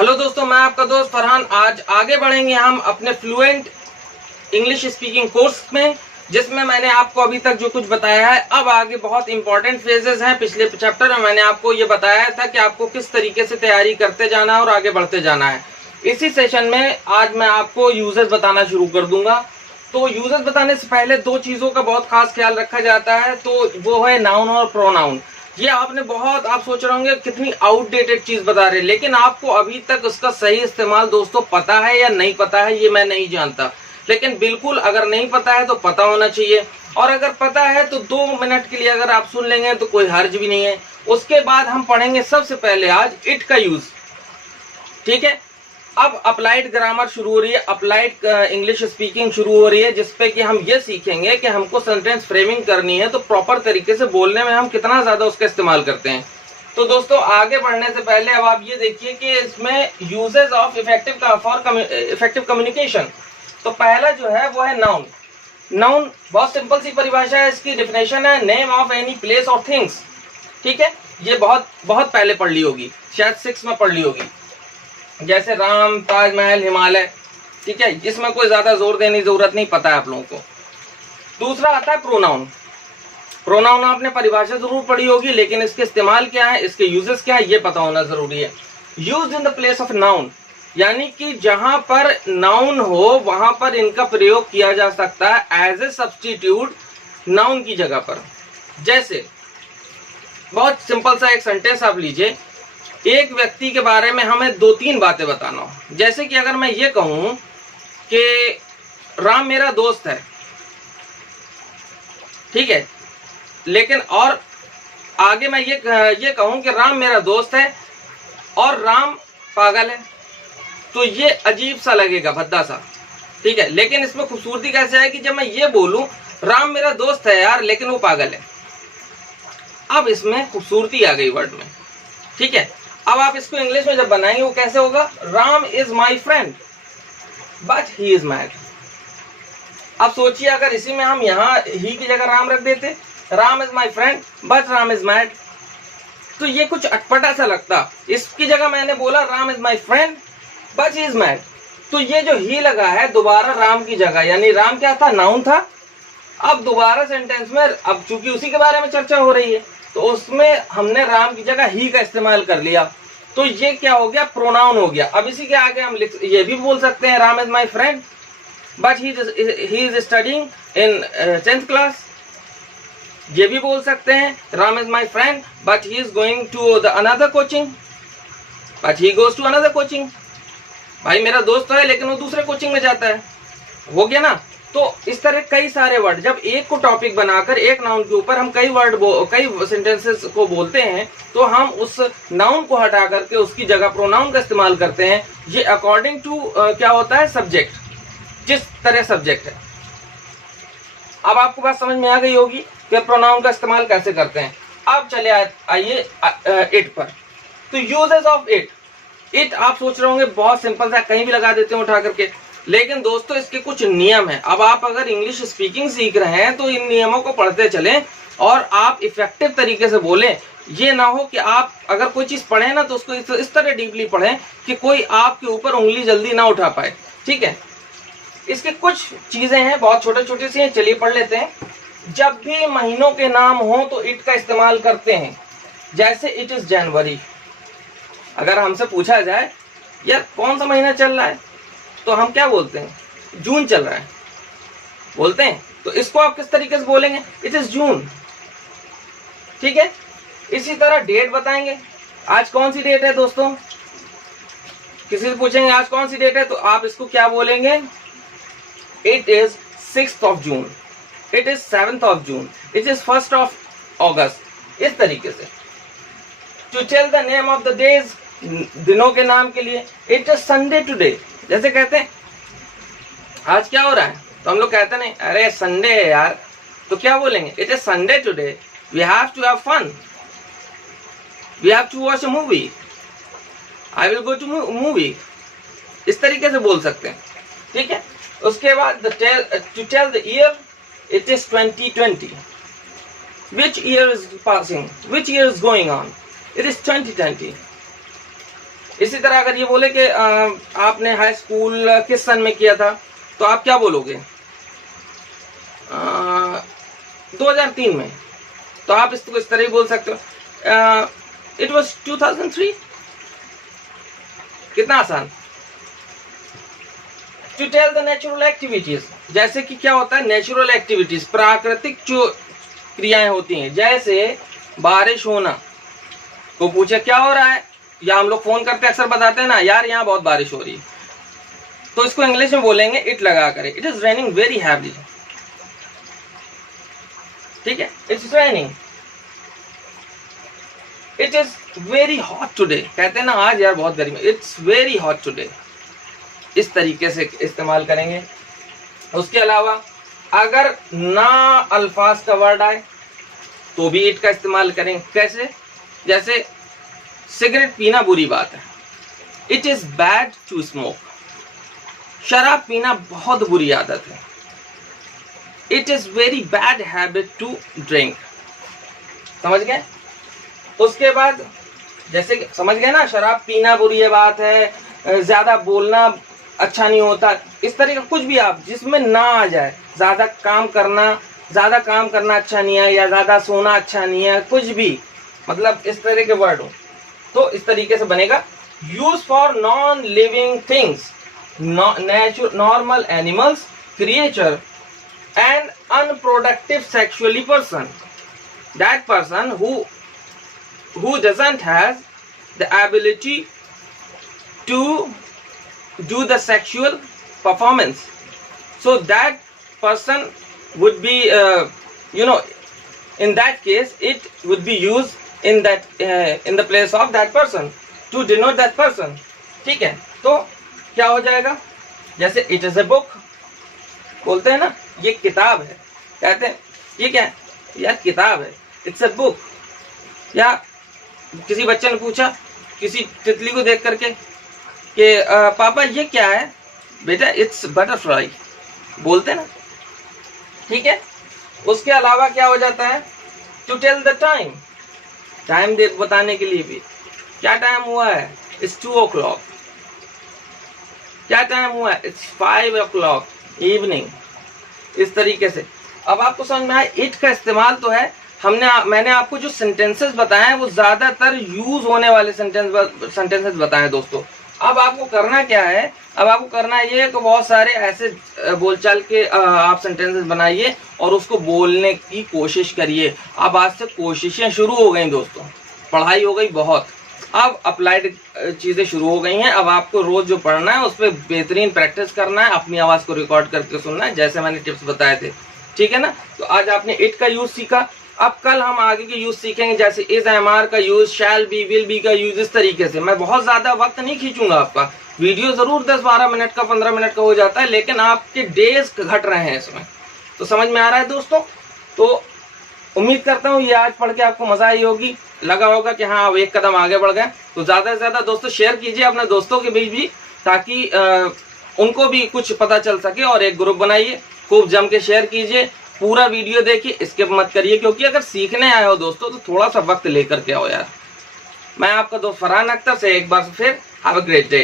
Hello दोस्तों, मैं आपका दोस्त फरहान। आज आगे बढ़ेंगे हम अपने फ्लुएंट इंग्लिश स्पीकिंग कोर्स में, जिसमें मैंने आपको अभी तक जो कुछ बताया है, अब आगे बहुत इंपॉर्टेंट फेजेस हैं। पिछले चैप्टर में मैंने आपको ये बताया था कि आपको किस तरीके से तैयारी करते जाना है और आगे बढ़ते जाना है। इसी सेशन में आज मैं आपको यूजर्स बताना शुरू कर दूंगा। तो यूजर्स बताने से पहले दो चीजों का बहुत खास ख्याल रखा जाता है, तो वो है नाउन और प्रोनाउन। ये आपने बहुत, आप सोच रहे होंगे कितनी आउटडेटेड चीज बता रहे हैं, लेकिन आपको अभी तक उसका सही इस्तेमाल दोस्तों पता है या नहीं पता है, ये मैं नहीं जानता। लेकिन बिल्कुल अगर नहीं पता है तो पता होना चाहिए, और अगर पता है तो 2 मिनट के लिए अगर आप सुन लेंगे तो कोई हर्ज भी नहीं है। उसके बाद हम पढ़ेंगे सबसे पहले आज इट का यूज। ठीक है, अब अप्लाइड ग्रामर शुरू हो रही है, अप्लाइड इंग्लिश स्पीकिंग शुरू हो रही है, जिसपे कि हम ये सीखेंगे कि हमको सेंटेंस फ्रेमिंग करनी है तो प्रॉपर तरीके से बोलने में हम कितना ज्यादा उसका इस्तेमाल करते हैं। तो दोस्तों आगे बढ़ने से पहले अब आप ये देखिए कि इसमें यूजेस ऑफ इफेक्टिव कम्युनिकेशन। तो पहला जो है वो है नाउन। नाउन बहुत सिंपल सी परिभाषा है, इसकी डेफिनेशन है नेम ऑफ एनी प्लेस और थिंग्स। ठीक है, ये बहुत पहले पढ़ ली होगी, शायद 6 में पढ़ ली होगी, जैसे राम, ताजमहल, हिमालय। ठीक है, इसमें कोई ज्यादा जोर देने की जरूरत नहीं, पता है आप लोगों को। दूसरा आता है प्रोनाउन। प्रोनाउन आपने परिभाषा जरूर पढ़ी होगी, लेकिन इसके इस्तेमाल क्या है, इसके यूजेस क्या है, ये पता होना जरूरी है। Used in the place of noun, यानी कि जहां पर नाउन हो वहां पर इनका प्रयोग किया जा सकता है एज ए सब्स्टिट्यूट नाउन की जगह पर। जैसे बहुत सिंपल सा एक सेंटेंस आप लीजिए, एक व्यक्ति के बारे में हमें 2-3 बातें बताना हो। जैसे कि अगर मैं ये कहूं कि राम मेरा दोस्त है, ठीक है, लेकिन और आगे मैं ये कहूं कि राम मेरा दोस्त है और राम पागल है, तो ये अजीब सा लगेगा, भद्दा सा। ठीक है, लेकिन इसमें खूबसूरती कैसे है कि जब मैं ये बोलूं राम मेरा दोस्त है यार, लेकिन वो पागल है, अब इसमें खूबसूरती आ गई वर्ड में। ठीक है, अब आप इसको इंग्लिश में जब बनाएंगे वो कैसे होगा, Ram is my friend but he is mad. अब सोचिए अगर इसी में हम यहाँ ही की जगह राम रख देते, Ram is my friend but Ram is mad, तो ये कुछ अटपटा सा लगता। इसकी जगह मैंने बोला Ram is my friend but he is mad, तो ये जो ही लगा है दोबारा राम की जगह, यानी राम क्या था, नाउन था। अब दोबारा सेंटेंस में, अब चूंकि उसी के बारे में चर्चा हो रही है, तो उसमें हमने राम की जगह ही का इस्तेमाल कर लिया, तो ये क्या हो गया, प्रोनाउन हो गया। अब इसी के आगे हम ये भी बोल सकते हैं Ram is my friend but he is studying in 10th class. ये भी बोल सकते हैं Ram is my friend but he is going to the another coaching, but he goes to another coaching. भाई मेरा दोस्त है लेकिन वो दूसरे कोचिंग में जाता है, हो गया ना। तो इस तरह कई सारे वर्ड, जब एक को टॉपिक बनाकर एक नाउन के ऊपर हम कई सेंटेंसेस को बोलते हैं, तो हम उस नाउन को हटा करके उसकी जगह प्रोनाउन का इस्तेमाल करते हैं। ये अकॉर्डिंग टू क्या होता है, सब्जेक्ट, जिस तरह सब्जेक्ट है। अब आपको बात समझ में आ गई होगी कि प्रोनाउन का इस्तेमाल कैसे करते हैं। अब चले आइए इट पर। तो यूजेस ऑफ इट। इट आप सोच रहे होंगे बहुत सिंपल सा, कहीं भी लगा देते हैं उठा करके, लेकिन दोस्तों इसके कुछ नियम हैं। अब आप अगर इंग्लिश स्पीकिंग सीख रहे हैं तो इन नियमों को पढ़ते चलें और आप इफेक्टिव तरीके से बोलें। ये ना हो कि आप अगर कोई चीज पढ़ें ना तो उसको इस तरह डीपली पढ़ें कि कोई आपके ऊपर उंगली जल्दी ना उठा पाए। ठीक है, इसकी कुछ चीजें हैं, बहुत छोटे छोटे सी हैं, चलिए पढ़ लेते हैं। जब भी महीनों के नाम हो तो इट का इस्तेमाल करते हैं। जैसे इट इज जनवरी। अगर हमसे पूछा जाए यार कौन सा महीना चल रहा है, तो हम क्या बोलते हैं, जून चल रहा है बोलते हैं। तो इसको आप किस तरीके से बोलेंगे, इट इज जून। ठीक है, इसी तरह डेट बताएंगे, आज कौन सी डेट है दोस्तों। किसी से पूछेंगे आज कौन सी डेट है, तो आप इसको क्या बोलेंगे, it is 6th of June, it is 7th of June, it is 1st of August। इस तरीके से to tell the name of the days, दिनों के नाम के लिए, इट इज संडे टुडे। जैसे कहते हैं आज क्या हो रहा है, तो हम लोग कहते नहीं अरे संडे है यार, तो क्या बोलेंगे, it is Sunday today, we have to have fun, we have to watch a movie, I will go to movie. इस तरीके से बोल सकते हैं। ठीक है, उसके बाद to tell the year, it is 2020, Which year is passing? Which year is going on? It is 2020. इसी तरह अगर ये बोले कि आपने हाई स्कूल किस सन में किया था, तो आप क्या बोलोगे? 2003 में। तो आप इसको इस तरह ही बोल सकते हो, इट वॉज 2003। कितना आसान। To tell the natural activities, जैसे कि क्या होता है नेचुरल एक्टिविटीज, प्राकृतिक जो क्रियाएं होती हैं, जैसे बारिश होना। को पूछे क्या हो रहा है, या हम लोग फोन करते अक्सर बताते हैं ना, यार यहाँ बहुत बारिश हो रही है, तो इसको इंग्लिश में बोलेंगे इट लगा करे, it is raining very heavily. ठीक है, it's raining. It is very hot today, कहते हैं ना आज यार बहुत गर्मी, इट्स वेरी हॉट टुडे। इस तरीके से इस्तेमाल करेंगे। उसके अलावा अगर ना अल्फाज का वर्ड आए तो भी इट का इस्तेमाल करेंगे। कैसे? जैसे सिगरेट पीना बुरी बात है, it is bad to smoke. शराब पीना बहुत बुरी आदत है, it is very bad habit to drink. समझ गए? उसके बाद जैसे समझ गए ना, शराब पीना बुरी बात है, ज्यादा बोलना अच्छा नहीं होता, इस तरह का कुछ भी आप जिसमें ना आ जाए, ज्यादा काम करना अच्छा नहीं है, या ज्यादा सोना अच्छा नहीं है, कुछ भी मतलब इस तरह के वर्ड हो तो इस तरीके से बनेगा। Use for non living things, normal animals, creature and unproductive sexually person, that person who doesn't have the ability to do the sexual performance, so that person would be in that case it would be used in the place of that person to denote that person। ठीक है, तो क्या हो जाएगा? जैसे it is a book बोलते हैं ना, ये किताब है, कहते हैं ये क्या है यार, किताब है, it's a book। या किसी बच्चे ने पूछा किसी तितली को देख करके कि पापा ये क्या है? बेटा इट्स बटरफ्लाई, बोलते ना। ठीक है, उसके अलावा क्या हो जाता है? To tell the time, time बताने के लिए भी, क्या टाइम हुआ है? It's 2 o'clock। क्या टाइम हुआ है? It's 5 o'clock evening. इस तरीके से अब आपको समझ में आया इट का इस्तेमाल तो है। मैंने आपको जो सेंटेंसेस बताए हैं वो ज्यादातर यूज होने वाले सेंटेंसेस बताए हैं दोस्तों। अब आपको करना क्या है? अब आपको करना ये है कि बहुत सारे ऐसे बोलचाल के आप सेंटेंसेस बनाइए और उसको बोलने की कोशिश करिए। अब आज से कोशिशें शुरू हो गई दोस्तों, पढ़ाई हो गई बहुत, अब अप्लाइड चीजें शुरू हो गई हैं। अब आपको रोज जो पढ़ना है उस पर बेहतरीन प्रैक्टिस करना है, अपनी आवाज को रिकॉर्ड करके सुनना है, जैसे मैंने टिप्स बताए थे। ठीक है ना? तो आज आपने इट का यूज सीखा। अब कल हम आगे के यूज सीखेंगे, जैसे इज, एम, आर का use, shall be, will be का यूज। इस तरीके से मैं बहुत ज्यादा वक्त नहीं खींचूंगा आपका, वीडियो जरूर 10-12 मिनट का 15 मिनट का हो जाता है, लेकिन आपके डेज घट रहे हैं इसमें। तो समझ में आ रहा है दोस्तों? तो उम्मीद करता हूँ ये आज पढ़ के आपको मजा आई होगी, लगा होगा कि हाँ एक कदम आगे बढ़ गए। तो ज्यादा से ज्यादा दोस्तों शेयर कीजिए अपने दोस्तों के बीच भी, ताकि उनको भी कुछ पता चल सके। और एक ग्रुप बनाइए, खूब जम के शेयर कीजिए, पूरा वीडियो देखिए, स्किप मत करिए, क्योंकि अगर सीखने आए हो दोस्तों तो थोड़ा सा वक्त लेकर के आओ यार। मैं आपका दोस्त फरहान अख्तर से एक बार फिर हैव अ ग्रेट डे।